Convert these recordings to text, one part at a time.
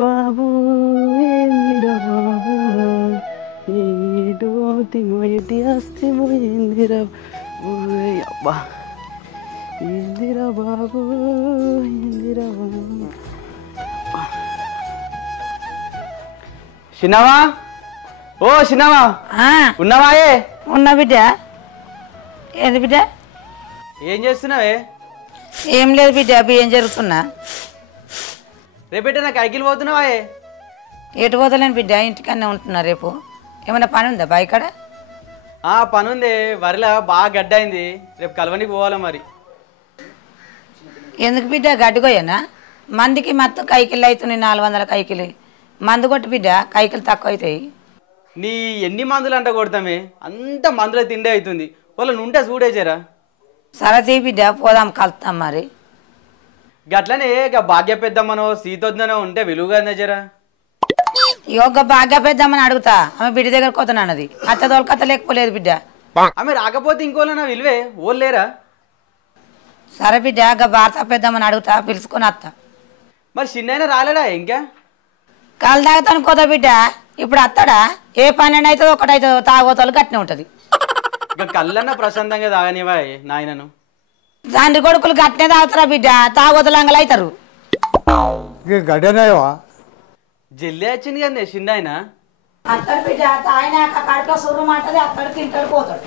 బాబు ఏందిరా బాబు ఏడు పోతిమో ఎటి వస్తేమో ఏందిరా ఓయ్ అబ్బా ఏందిరా బాబు ఏందిరా బాబు చిన్నవా ఓ చిన్నవా ఉన్నావాయే ఉన్నా బిడ్డ ఏది బిడ్డ ఏం చేస్తున్నావే ఏం లేదు బిడ్డ బియ్యం జరుగుతున్నా రేపేట నాకు ఐకిల్ పోతున్నావాయే ఎటు పోతలేను బిడ్డ ఇంటికన్నా ఉంటున్నా రేపు ఏమైనా పని ఉందా బాయ్ కాడ పని ఉంది వరిలా బాగా గడ్డ అయింది రేపు కలవనికి పోవాలా మరి ఎందుకు బిడ్డ గడ్డిగోయనా మందికి మొత్తం కైకిళ్ళు అవుతున్నాయి 400 కైకిలు మందు కొట్టు బిడ్డ కైకిలు తక్కువ అవుతాయి నీ ఎన్ని మందులు అంట కొడతామే అంత మందుల తిండే అవుతుంది వాళ్ళని ఉంటే చూడేచారా సరతీ బిడ్డ పోదాం కలుతాం మరి గట్లనే ఇక భాగ్య పెద్దమ్మనో సీతొద్దనో ఉంటే విలువగా జరా యోగ బాగా పెద్దామని అడుగుతా ఆమె బిడ్డ దగ్గర కోతనన్నది అత్త తోలుకత్త లేకపోలేదు బిడ్డ ఆమె రాకపోతే ఇంకోనా విలువే ఓళ్ళు లేరా సరే బిడ్డ భారత పెద్దామని అడుగుతా పిలుచుకొని అత్త మరి చిన్న రాలేడా ఇంకా కాలు తాగుతాను కోత బిడ్డ ఇప్పుడు అత్తడా ఏ 12 అవుతుందో 1 అవుతుందో తాగోతాలు గట్టినే ఉంటుంది ఇక కళ్ళన్నా ప్రశాంతంగా తాగనివా నాయనను తండ్రి కొడుకులు గట్టినే తాగుతారా బిడ్డ తాగోతలు అంగలు అవుతారు గడ్డనాయవా జల్లి వచ్చింది కదా చిన్న ఆయన అత్తడు బిడ్డ తాగినాక కడుపులో సుర్రు మాటది అత్తడు తింటాడు పోతాడు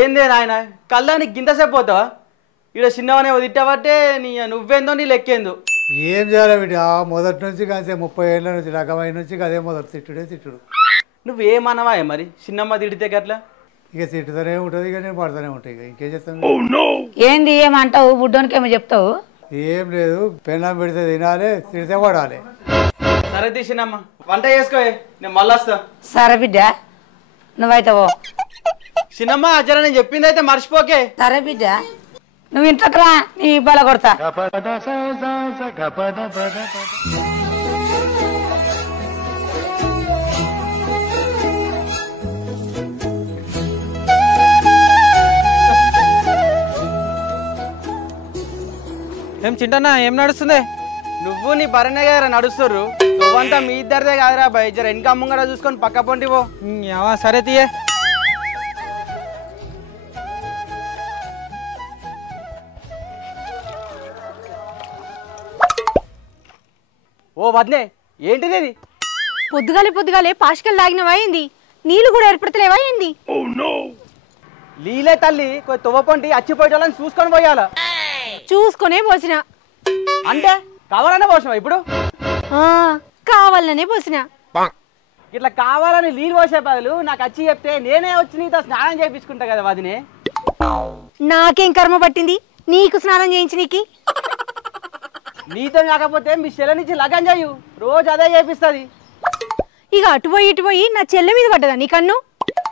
ఏందే నాయన కళ్ళానికి గింతసేపు పోతావా ఇక్కడ చిన్నవనే తిట్టబట్టే నువ్వేందో నీ లెక్కేందో ఏం చేయాలి బిడ్డ మొదటి నుంచి కాసే 30 ఏళ్ళ నుంచి రకమైన నుంచి అదే మొదటి తిట్టుడు నువ్వేమన్నావా మరి చిన్నమ్మ తిడితే గట్లా ఇక తిట్టుతూనే ఉంటుంది ఇక నేను పడుతూనే ఉంటాయి ఇక ఇంకేం చేస్తాను ఏంది ఏమంటావు బుడ్డోనికి ఏమో చెప్తావు ఏం లేదు పెళ్ళం పెడితే తినాలి తిడితే పడాలి సరే తీసినమ్మ వంట చేసుకో నేను మళ్ళీ వస్తా సరే బిడ్డ నువ్వైతే ఓ చిన్నమ్మ జర నేను చెప్పింది అయితే మర్చిపోకే సరే బిడ్డ నువ్వు ఇంట్లోకి రా నీ బల కొడతా ఏం చింటన్నా ఏం నడుస్తుంది నువ్వు నీ భరణే గారు నడుస్తుర్రు నువ్వంతా మీ ఇద్దరిదే కాదురా భయ్ జర వెనక ముంగర చూసుకొని పక్క పొంటివో సరే తీయే ఓ వదిలే ఏంటిది ఇది పొద్దుగాలే పాషికలు తాగినవా ఏంది నీళ్ళు కూడా ఏర్పడతలేవా ఏంది లీలే తల్లి కొంచెం తువ్వపొంటి అచ్చిపోయేటోళ్ళని చూసుకొని పోయాలా చూసుకునే పోసిన అంటే కావాలనే పోసినావా ఇప్పుడు కావాలనే పోసిన ఇట్లా కావాలని నీళ్ళు పోసే బదులు నాకు వచ్చి చెప్తే నేనే వచ్చి నీతో స్నానం చేయించుకుంటా కదా వదినే నాకేం కర్మ పట్టింది నీకు స్నానం చేయించి నీకి నీతో కాకపోతే మీ చెల్లె నుంచి లగన్ చేయు రోజు అదే చేపిస్తుంది ఇక అటు పోయి నా చెల్లె మీద పడ్డదా నీ కన్ను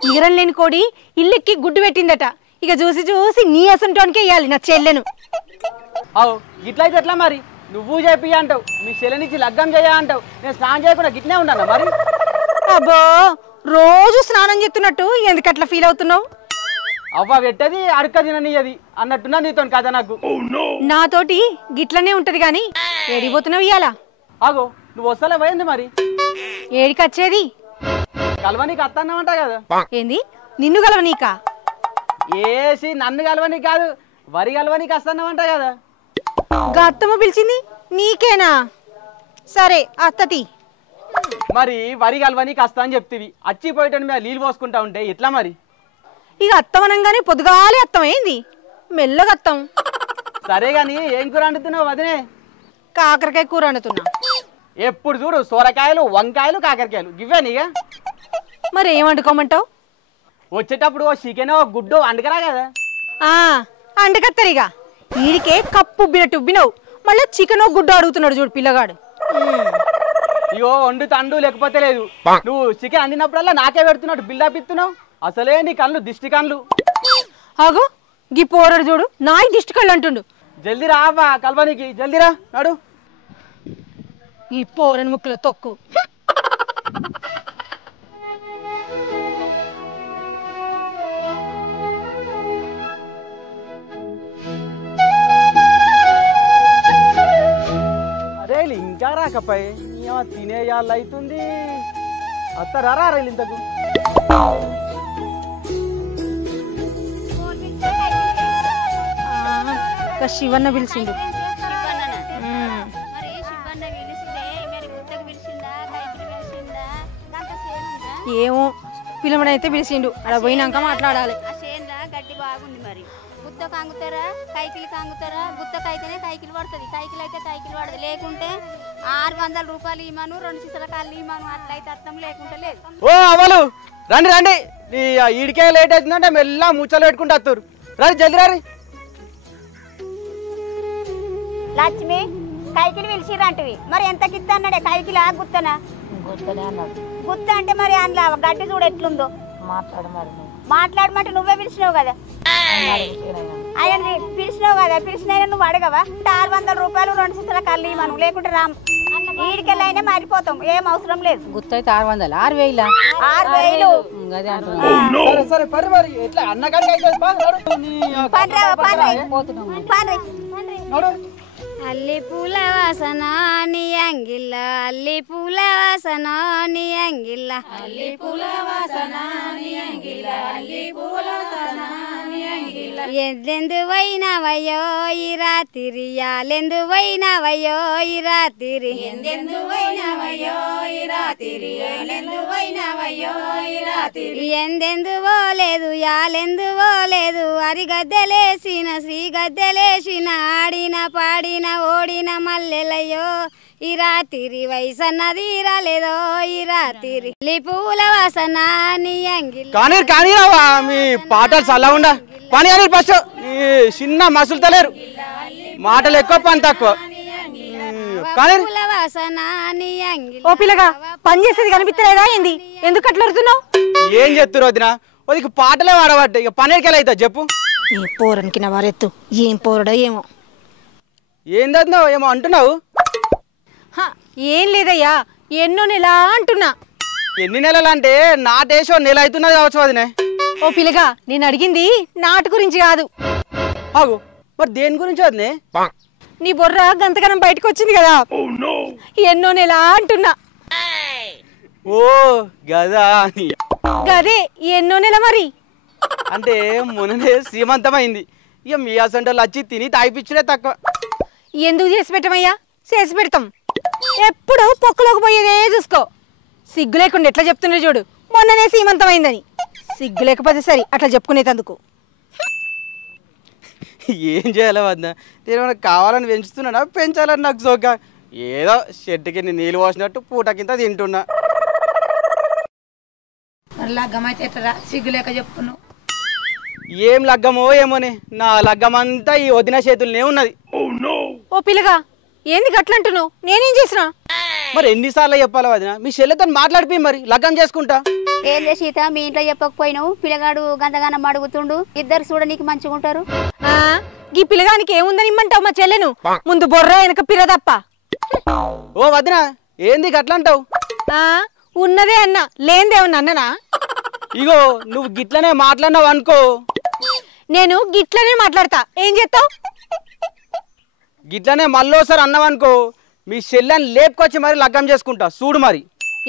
ఇగరం లేని కోడి ఇల్లెక్కి గుడ్డు పెట్టిందట ఇక చూసి నీ అసంటోనికే ఇవ్వాలి నా చెల్లెను అవు ఇట్లయితే ఎట్లా మరి నువ్వు చెప్పి అంటావు మీ చెల్లె నుంచి లగ్గం చేయ అంటావు నేను స్నానం చేయకుండా గిట్నే ఉంటాను మరి అబ్బో రోజు స్నానం చేస్తున్నట్టు ఎందుకు అట్లా ఫీల్ అవుతున్నావు అవ్వ పెట్టది అడక తిననియది అన్నట్టున్నా నీతో కథ నాకు నాతోటి గిట్లనే ఉంటది గాని ఏడిపోతున్నావు ఇయ్యాలా ఆగో నువ్వు వస్తలే పోయింది మరి ఏడికొచ్చేది కలవనీకి అత్తన్నావంట కదా ఏంది నిన్ను గలవ నీకా ఏసి నన్ను కలవనీకి కాదు వరి కలవనీకి వస్తున్నావంట కదా గత్తమ్మ పిలిచింది నీకేనా సరే అత్తతి మరి వరి కలవనీకి వస్తా అని చెప్తివి అచ్చిపోయేటని మీద నీళ్ళు పోసుకుంటా ఉంటే ఎట్లా మరి ఇక అత్తమనంగానే పొద్దుగాలే అత్తం ఏంది మెల్లగా అత్తం సరే గాని ఏం కూర వండుతున్నావు వదినే కాకరకాయ కూర వండుతున్నా ఎప్పుడు చూడు సొరకాయలు వంకాయలు కాకరకాయలు ఇవే నీగా మరి ఏం వండుకోమంటావు వచ్చేటప్పుడు ఓ చికెన్ ఓ గుడ్డు వండుకరా కదా అండకత్తరిగా వీడికే కప్పు ఉబ్బినవు మళ్ళీ చికెన్ గుడ్డు అడుగుతున్నాడు చూడు పిల్లగాడు ఇగో వండు తండు లేకపోతే లేదు నువ్వు చికెన్ అందినప్పుడల్లా నాకే పెడుతున్నాడు బిల్డప్ ఇస్తున్నావు అసలే నీ కళ్ళు దిష్టి కళ్ళు ఆగో గీ పోరడు చూడు నాయి దిష్టి కళ్ళు అంటుండు జల్దీ రావా కల్వనికి జల్దీ రా నాడు ఈ పోరని ముక్కులో తొక్కు అరే ఇంకా రాకపై తినేయాళ్ళు అవుతుంది అత్తరారా ఇంతకు శివన్న పిలిచిండు ఏమో పిలమడైతే పిలిచిండు అక్కడ పోయినాక మాట్లాడాలి గడ్డి బాగుంది మరి గుత్త కాంగుతారా కైకిలు కాంగుతారా గుత్తకైతేనే కైకిలు పడుతుంది కైకిలు అయితే కైకిలు పడదు లేకుంటే 600 రూపాయలు ఇమ్మను 2 చిసరకాయలు ఇమ్మను అట్లయితే అర్థం లేకుంటే లేదు. ఓ అవలు రండి రండి ఈడికే లేట్ అవుతుందంటే మెల్ల ముచ్చలు పెట్టుకుంటూ వస్తారు రండి జల్ది రారి. లక్ష్మి కైకిలు పిలిచిరంటివి మరి ఎంతకి ఇస్తా అన్నాడే కైకిలా గుత్తనా గుత్త అంటే మరి అందులో గడ్డి చూడు ఎట్లుందో మాట్లాడమంటే నువ్వే పిలిచినావు కదా ఆయన పిలిచినావు కదా పిలిచిన నువ్వు అడగవా 600 రూపాయలు 2 చిసల కళ్ళు మనం లేకుంటే రామ్ ఈడికెళ్ళైనా మారిపోతాం ఏం అవసరం లేదు. గుర్తు అయితే 600 6000 సరే సరే పరి మరి ఎట్లా అన్నగారికి అయితే అల్లి పూల వాసన నీ అంగిల్ల అల్లి పూల వాసన నీ అంగిల్ల అల్లి పూల వాసన నీ అంగిల్ల అల్లి పూల వాసన నీ అంగిల్ల ఎందెందు వైనవయ్యో ఈ రాత్రి యాలెందు వైనవయ్యో ఈ రాత్రి ఎందెందు వైనవయ్యో ఈ రాత్రి యాలెందు వైనవయ్యో ఈ రాత్రి ఎందెందు పోలేదు యాలెందు పోలేదు అరిగద్దెలేసిన శ్రీ గద్దెలేసిన ఆడిన పాడిన ఓడిన మల్లెలయ్యో ఈ రాత్రి వయసన్నది రాలేదో ఈ రాత్రి పూల వాసన నీ అంగిల్ కానీ కానీ మీ పాటలు చల్ల ఉండ పని అని ఫస్ట్ చిన్న మసులు తలేరు మాటలు ఎక్కువ పని తక్కువ. పూల వాసన నీ అంగిల్ ఓ పిల్లగా పని చేసేది కనిపించలేదా ఏంది ఎందుకు అట్లా అడుగుతున్నావు? ఏం చెప్తురు వదిన ఓదికి పాటలే వాడబట్టే ఇక పన్నెడికెళ్ళి అవుతా చెప్పు. ఏ పోరనికి నా వారెత్తు ఏం పోరడో ఏమో. ఏం చదివినావు ఏమో అంటున్నావు? ఏం లేదయ్యా ఎన్నో నెల అంటున్నా. ఎన్ని నెలలు అంటే నాటేసో నెల అవుతున్నది కావచ్చు వదినే. ఓ పిల్లగా నేను అడిగింది నాటు గురించి కాదు. ఆగు మరి దేని గురించి వదినే? నీ బొర్ర గంతగనం బయటకు వచ్చింది కదా ఎన్నో నెల అంటున్నా. ఓ గదా గదే ఎన్నో నెల మరి అంటే మొన్ననే శ్రీమంతమైంది ఇక మీ అసంటోళ్ళు వచ్చి తిని తాగిపించుడే తక్కువ. ఎందుకు చేసి పెట్టమయ్యా చేసి పెడతాం ఎప్పుడు పొక్కలోకి పోయేదే చూసుకో. సిగ్గు లేకుండా ఎట్లా చెప్తుండే చూడు మొన్ననే సీమంతమైందని. సిగ్గు లేకపోతే సరే అట్లా చెప్పుకునేందుకు. ఏం చేయాలి వద్ద నేను కావాలని పెంచుతున్నానా పెంచాలని నాకు సోక ఏదో షెడ్డుకి నీళ్ళు పోసినట్టు పూటకింత తింటున్నా. లగ్గమైతే ఎట్లా సిగ్గు లేక చెప్తున్నావు? ఏం లగ్గమో ఏమోనే నా లగ్గమంతా ఈ వదిన చేతులనే ఉన్నది. ఓ పిల్లగా ఏంది గట్లంటున్నావు? నేనేం చేసినా? మరి ఎన్నిసార్లు చెప్పాలి వదిన మీ చెల్లెతో మాట్లాడిపోయి మరి లగ్గం చేసుకుంటా. ఏం సీత మీ ఇంట్లో చెప్పకపోయినావు పిల్లగాడు గంతగానం అడుగుతుండు ఇద్దరు చూడ నీకు మంచిగా ఉంటారు. ఈ పిల్లగానికి ఏముందని ఇమ్మంటావు మా చెల్లెను? ముందు బొర్ర వెనక పిర తప్ప. ఓ వదిన ఏంది గట్లంటావు? ఉన్నదే అన్న లేనిదేమన్నా అన్ననా? ఇగో నువ్వు గిట్లనే మాట్లాడినావు అనుకో. నేను గిట్లనే మాట్లాడతా ఏం చేస్తావు? గిట్లనే మళ్ళోసారి అన్నావనుకో మీ చెల్లెని లేపుకొచ్చి మరి లగ్గం చేసుకుంటా చూడు మరి.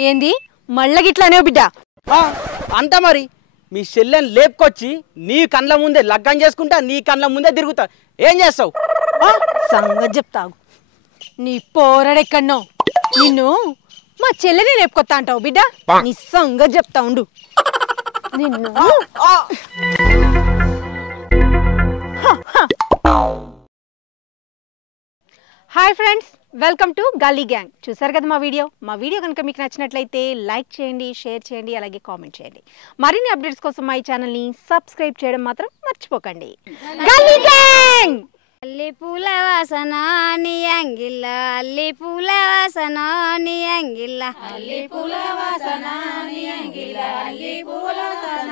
ఏంది మళ్ళా గిట్లనే బిడ్డ? అంత మరి మీ చెల్లెని లేపుకొచ్చి నీ కండ్ల ముందే లగ్గం చేసుకుంటా నీ కండ్ల ముందే తిరుగుతా. ఏం చేస్తావు? సంగతి చెప్తావు. నీ పోరడెక్కడనో నిన్ను మా చెల్లెనే లేపుకొత్తా అంటావు బిడ్డ. నీ సంగతి చెప్తా ఉండు నిన్ను. హాయ్ ఫ్రెండ్స్ వెల్కమ్ టు గల్లీ గ్యాంగ్. చూసారు కదా మా వీడియో కనుక మీకు నచ్చినట్లయితే లైక్ చేయండి, షేర్ చేయండి, అలాగే కామెంట్ చేయండి. మరిన్ని అప్డేట్స్ కోసం మా ఈ ఛానల్ని సబ్స్క్రైబ్ చేయడం మాత్రం మర్చిపోకండి. గల్లీ గ్యాంగ్. అల్లి పూల వాసన నీ అంగిల్ల అల్లి పూల వాసన నీ అంగిల్ల అల్లి పూల వాసన నీ అంగిల్ల అల్లి పూల వాసన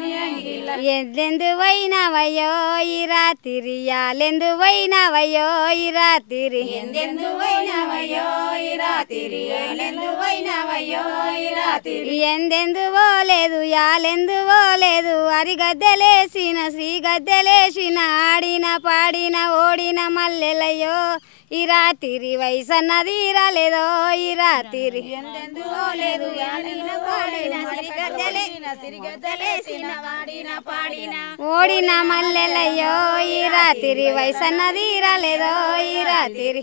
నీ అంగిల్ల ఎందెందు వైనవయ్యో ఈ రాత్రి యాలెందు వైనవయ్యో ఈ రాత్రి ఎందెందు వైనవయ్యో ఈ రాత్రి యాలెందు వైనవయ్యో ఈ రాత్రి ఎందెందు పోలేదు యాలెందు పోలేదు అరిగద్దెలేసిన శ్రీ గద్దెలేసిన ఆడిన పాడిన ఓడిన మల్లెలయ్యో ఈ రాత్రి వయసన్నది రాలేదో ఈ రాత్రి ఓడిన మల్లెలయ్యో ఈ రాత్రి వయసన్నది రాలేదో ఈ రాత్రి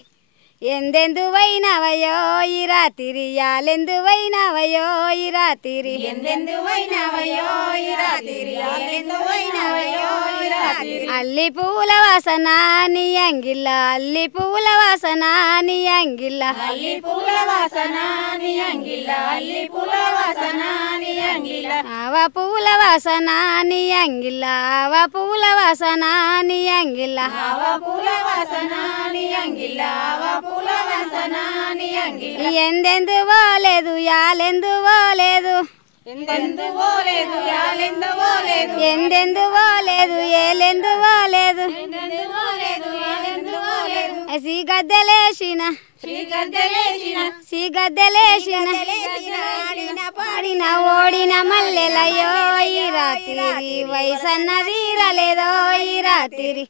ఎందెందు వైనవయో ఈ రాత్రి యాలెందు వైనవయో ఈ రాత్రి ఎందెందు వైనవయో ఈ రాత్రి యాలెందు వైనవయో ఈ రాత్రి అల్లి పూల వాసన నీ అంగిల్ల అల్లి పూల వాసన నీ అంగిల్ల అల్లి పూల వాసన నీ అంగిల్ల అల్లి పూల వాసన నీ అంగిల్ల ఆవ పూల వాసన నీ అంగిల్ల ఆవ పూల వాసన నీ అంగిల్ల ఆవ పూల వాసన నీ అంగిల్ల ఆవ పూల వాసన నీ అంగిల్ల ఎందెందు పోలేదు యాలెందు పోలేదు ఎందెందు పోలేదు యాలెందు పోలేదు ఎందెందు పోలేదు ఏలెందు పోలేదు ఎందెందు పోలేదు యాలెందు పోలేదు సిగద్దలేసిన సిగద్దలేసిన పాడిన ఓడిన మల్లెలయ్యో ఈ రాత్రి వయసన్నది రాలేదో ఈ రాత్రి